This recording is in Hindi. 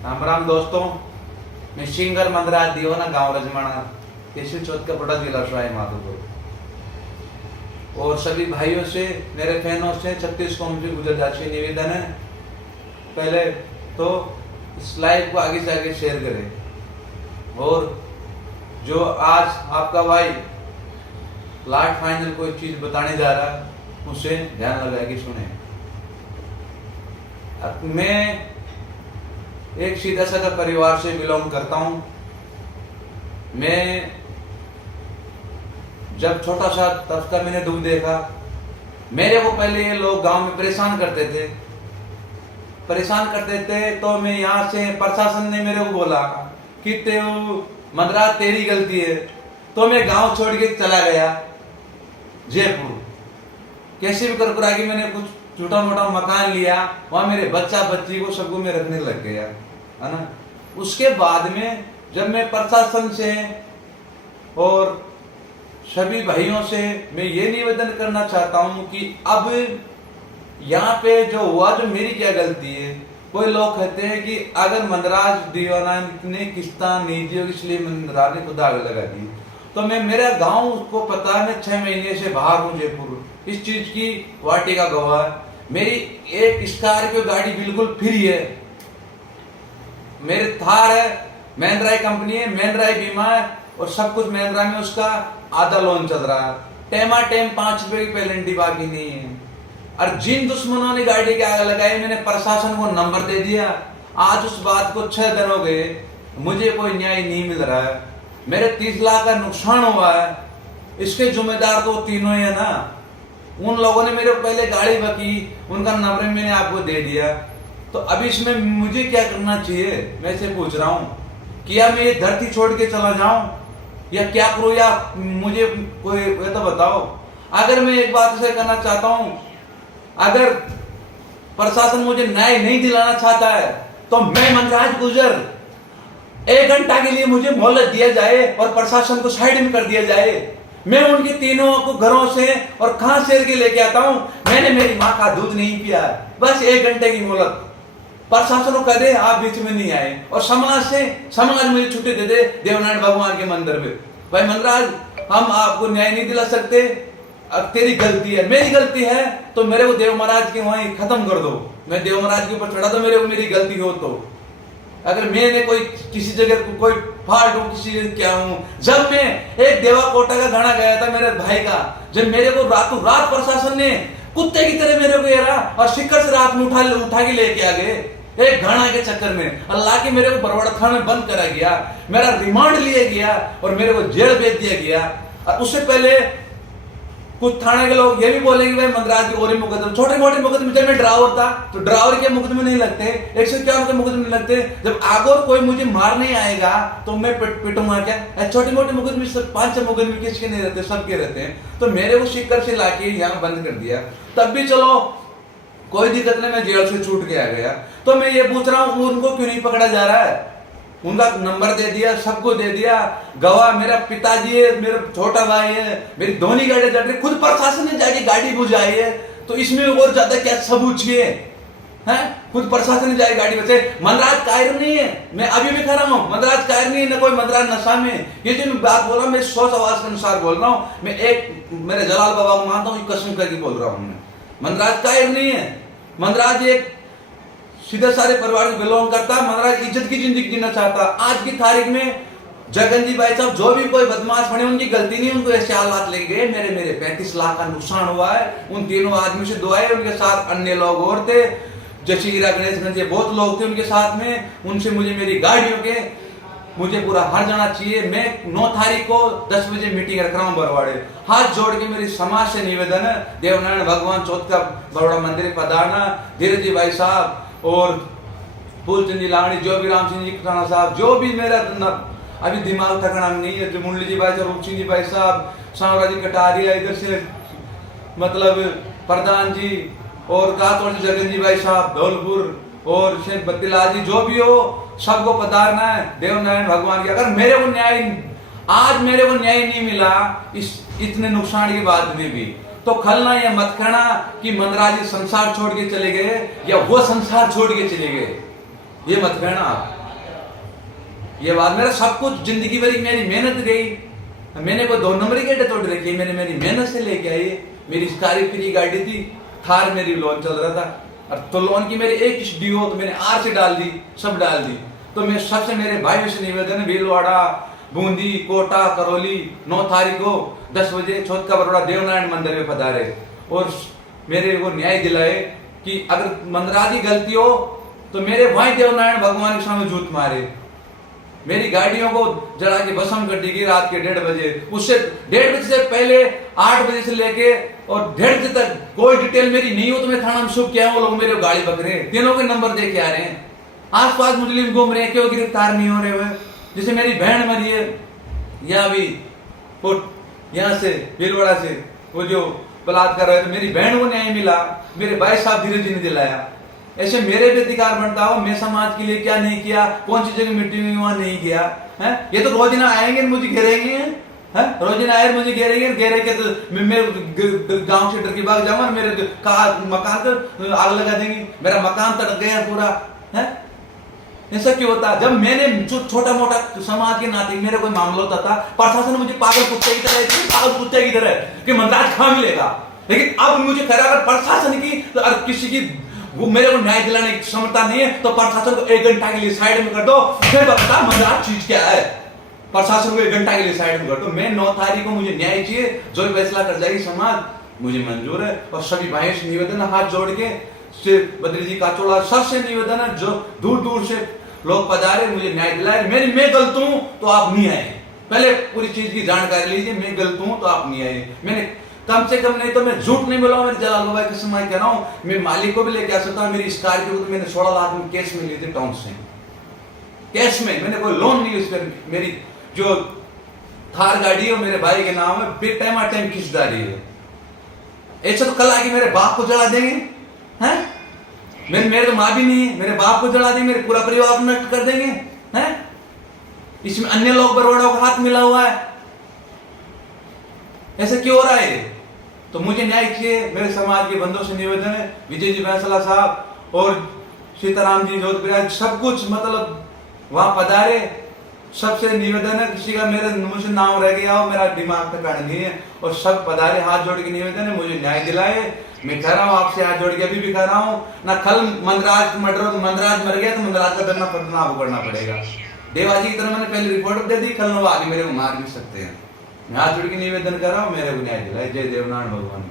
राम राम दोस्तों, मैं सिंगर मंदराज दीवाना गांव रजमाना केशव चौथ का बड़ा जिला सवाई माधोपुर। और सभी भाइयों से, मेरे फैनों से 36 कौम की गुजराती निवेदन है, पहले तो इस लाइव को आगे से आगे शेयर करें। और जो आज आपका भाई लास्ट फाइनल कोई चीज बताने जा रहा है उसे ध्यान लगा के सुने। मैं एक सीधा साधा परिवार से बिलोंग करता हूं। मैं जब छोटा सा तब का मैंने दुख देखा। मेरे को पहले ये लोग गांव में परेशान करते थे तो मैं यहाँ से प्रशासन ने मेरे को बोला कि मंदराज तेरी गलती है, तो मैं गांव छोड़ के चला गया जयपुर। कैसे भी कर के मैंने कुछ छोटा मोटा मकान लिया, वहां मेरे बच्चा बच्ची को सबको मैं रखने लग गया, है ना। उसके बाद में जब मैं प्रशासन से और सभी भाइयों से मैं ये निवेदन करना चाहता हूं कि अब यहाँ पे जो हुआ, जो मेरी क्या गलती है। कोई लोग कहते हैं कि अगर मंदराज दीवाना ने किस्ता नहीं दी इसलिए मंदराज ने खुद आग लगा दी, तो मैं, मेरा गांव को पता है, मैं 6 महीने से बाहर हूँ जयपुर, इस चीज की वाटी का गवाह है। मेरी एक स्कॉर्पियो गाड़ी बिल्कुल फ्री है, मेरे थार है, महिंद्रा कंपनी है, महिंद्रा बीमा है और सब कुछ महिंद्रा में, उसका आधा लोन चल रहा है। टेमा टेम 5 रुपए की पेनल्टी बाकी नहीं है। और जिन दुश्मनों ने गाड़ी के आग लगाई, मैंने प्रशासन को नंबर दे दिया। आज उस बात को 6 दिन हो गए, मुझे कोई न्याय नहीं मिल रहा है। मेरे 30 लाख का नुकसान हुआ है, इसके जिम्मेदार तो तीनों ही है ना। उन लोगों ने मेरे पहले गाड़ी बकी, उनका नंबर मैंने आपको दे दिया। तो अभी इसमें मुझे क्या करना चाहिए, मैं से पूछ रहा हूँ। क्या मैं ये धरती छोड़ के चला जाऊं या क्या करूं, या मुझे कोई तो बताओ। अगर मैं एक बात से करना चाहता हूं, अगर प्रशासन मुझे न्याय नहीं दिलाना चाहता है तो मैं मंदराज गुजर 1 घंटा के लिए मुझे मोहलत दिया जाए और प्रशासन को साइड में कर दिया जाए। मैं उनके तीनों को घरों से और कहां से के लेके आता हूं। मैंने मेरी माँ का दूध नहीं पिया, बस 1 घंटे की मोहलत। प्रशासन को कह दे आप बीच में नहीं आए, और समाज मुझे छुट्टी दे दे देवनारायण भगवान के मंदिर में। भाई मंदराज, हम आपको न्याय नहीं दिला सकते, अब तेरी गलती है, मेरी गलती है तो मेरे को देव महाराज के वहीं खत्म कर दो, मैं देव महाराज के ऊपर चढ़ा दो मेरे को, मेरी गलती हो तो। अगर मैंने कोई किसी जगह कोई फाल्ट हूं, किसी जगह क्या हूं। जब मैं एक देवा कोटा का गाना गाया था मेरे भाई का, जब मेरे को रातों रात प्रशासन ने कुत्ते की तरह मेरे को घेरा और शिकर से रात में उठा के लेके आ गए, एक गाना के चक्कर में अल्लाह के मेरे को बरवाड़ा थाने में बंद करा गया, मेरा रिमांड लिया गया और मेरे को जेल भेज दिया गया। और उससे पहले कुछ थाने के लोग ये भी बोलेंगे भाई मंदराज की और मुकदमे, छोटे मोटे मुकदमे, जब मैं ड्राइवर था तो ड्राइवर के मुकदमे नहीं लगते, 151 के मुकदमे नहीं लगते। जब आगे कोई मुझे मारने आएगा तो मैं पिटूंगा क्या। छोटे मोटे मुकदमे, 5 मुकदमे किसके नहीं रहते, सबके रहते हैं। तो मेरे को शिकर से लाके यहाँ बंद कर दिया, तब भी चलो कोई दिक्कत नहीं, मैं जेल से छूट के आ गया। तो मैं ये पूछ रहा हूँ उनको क्यों नहीं पकड़ा जा रहा है। उनका नंबर दे दिया, सबको दे दिया, गवाह मेरा पिताजी है, मेरा छोटा भाई है, मेरी दोनों गाड़ी चल रही, खुद प्रशासन ने जाके गाड़ी बुझाई है, तो इसमें और ज्यादा क्या सबूत चाहिए हैं। खुद प्रशासन ने जाके गाड़ी बचे। मंदराज कायर नहीं है, मैं अभी भी कह रहा हूँ, मंदराज कायर नहीं है, न कोई मंदराज नशा में। ये जो मैं बात बोल रहा हूँ, मैं सोच आवाज के अनुसार बोल रहा हूँ। मैं एक मेरे जलाल बाबा को मानता हूँ, कसम करके बोल रहा हूँ। मंदराज कायर नहीं है, मंदराज एक सीधे सारे परिवार से बिलोंग करता है। मंदराज इज्जत की जिंदगी जीना चाहता। आज की तारीख में जगन जी भाई साहब जो भी कोई बदमाश बने, उनकी गलती नहीं, उनको ऐसे हालात ले गए। मेरे 35 लाख का नुकसान हुआ है। उन तीनों आदमी से दुआएं, उनके साथ अन्य लोग और थे, जैसे हीरा गणेश जी, बहुत लोग थे उनके साथ में। उनसे मुझे मेरी गाड़ियों के मुझे पूरा हर जाना चाहिए। मैं 9 तारीख को 10 बजे मीटिंग रख रहा हूँ बरवाड़े। हाथ जोड़ के मेरी समाज से निवेदन है, देवनारायण भगवान चौथ का बरवाड़ा मंदिर पधारना। धीरज जी भाई साहब और फूलचंद जी लावणी, जो भी राम सिंह जी खाना साहब, जो भी मेरा अभी दिमाग ठिकाना नहीं है, जो मुरली जी भाई साहब, रूप सिंह जी भाई साहब, सावरा जी कटारिया, इधर से मतलब प्रधान जी और कातौड़ जी, जगन जी भाई साहब धौलपुर, और शेख बत्तीलाल जी, जो भी हो सबको पधारना है देवनारायण भगवान की। अगर मेरे को आज मेरे को न्याय नहीं मिला इस इतने नुकसान के बाद में भी, तो खलना या मत कहना कि मंदराज जी संसार छोड़ के चले गए या वो संसार छोड़ के चले गए। ये मत कहना आप। ये बात, मेरा सब कुछ जिंदगी भरी मेरी मेहनत गई। मैंने कोई 2 नंबरी गाड़ी तोड़ रखी, मैंने मेरी मेहनत से लेके आई। मेरी स्कॉर्पियो की गाड़ी थी, थार मेरी लोन चल रहा था, और तो लोन की मेरी एक ड्यू तो मैंने आरसी डाल दी, सब डाल दी। तो मैं सबसे मेरे भाइयों से निवेदन है, भीलवाड़ा, बूंदी, कोटा, करौली 9 तारीख को 10 बजे छोट का बरोड़ा देवनारायण मंदिर में पधारे और मेरे को न्याय दिलाए कि अगर मंदराज की गलती हो तो मेरे भाई देवनारायण भगवान के सामने जूत मारे। मेरी गाड़ियों को जला के भस्म कर दी गई रात के 1:30 बजे। उससे 1:30 बजे से पहले 8 बजे से लेके और 1:30 बजे तक कोई डिटेल मेरी नहीं हो तो मैं थाना में शुभ किया, वो लोग मेरे गाड़ी पकड़े, तीनों के नंबर दे के आ रहे हैं। आसपास मुजरिम घूम रहे हैं, क्यों गिरफ्तार नहीं हो रहे हुए? जैसे मेरी बहन मरी है या अभी यहाँ से भीलवाड़ा से वो जो बलात्कार रहे थे, मेरी बहन को न्याय मिला, मेरे भाई साहब धीरे धीरे दिलाया। ऐसे मेरे भी अधिकार बनता हो, मैं समाज के लिए क्या नहीं किया, कौन सी जगह मीटिंग में वहां नहीं किया है। ये तो रोजाना आएंगे मुझे घेरेंगे, है रोजाना आए मुझे घेरे के तो मैं गांव से डर के भाग जाऊंगा, मेरे मकान पर आग लगा देंगे, मेरा मकान तड़क गया पूरा है। ऐसा क्यों होता? जब मैंने छोटा मोटा समाज के नाते मेरे कोई मामला होता था, प्रशासन मुझे पागल कुत्ते की तरह कि मंदाज कहां मिलेगा। लेकिन अब मुझे कह रहा, अगर प्रशासन की तो किसी की वो मेरे को न्याय दिलाने की क्षमता नहीं है तो प्रशासन को 1 घंटा के लिए साइड में कर दो, फिर बता मंदाज चीज क्या है। प्रशासन को 1 घंटा के लिए साइड में कर दो। मैं 9 तारीख को मुझे न्याय चाहिए, जो फैसला कर जाएगी समाज मुझे मंजूर है। और सभी भाइयों से निवेदन, हाथ जोड़ के बद्री जी का चोड़ा सबसे निवेदन है, जो दूर दूर से लोग पधारे, मुझे न्याय दिलाए। मैं गलत हूं तो आप नहीं आए, पहले पूरी चीज की जानकारी लीजिए। मैं गलत हूं तो आप नहीं आए। मैंने कम से कम नहीं तो मैं झूठ नहीं बोला, मेरे जलाल भाई के समय कह रहा हूं, मैं मालिक को भी लेके आ सकता हूं। मेरी स्कॉर्पियो को तो मैंने 16 लाख में कैश में ली थी, टाउन से कैश में, मैंने कोई लोन नहीं यूज कर। मेरी जो थार गाड़ी है मेरे भाई के नाम है, टाइम किश्तदारी है। ऐसा तो कल आके मेरे बाप को जला देंगे हैं? मेरे तो माँ भी नहीं है, मेरे बाप को जला देंगे, मेरे पूरा परिवार को नष्ट कर देंगे हैं? इसमें अन्य लोग बरोड़ों का हाथ मिला हुआ है, ऐसे क्यों हो रहा है? तो मुझे न्याय चाहिए। मेरे समाज के बंधुओं से निवेदन है, विजय जी बैंसला साहब और सीताराम जी जोधपुर सब कुछ मतलब वहां पधारे। सबसे निवेदन है, किसी का मेरे मुझे नाम रह गया हो, मेरा दिमाग तक नहीं है, और सब पधारे, हाथ जोड़ के निवेदन है, मुझे न्याय दिलाए। मैं कह रहा हूँ आपसे हाथ जोड़ के, अभी भी कह रहा हूँ ना, कल मंदराज मर गया तो मंदराज का दंडना पदनाभ करना पड़ेगा। देवाजी की तरह मैंने पहले रिपोर्ट दे दी, कल आगे मेरे को मार भी सकते हैं। मैं हाथ जोड़ के निवेदन कर रहा हूँ, मेरे को न्याय दिलाए। जय देवनारायण भगवान।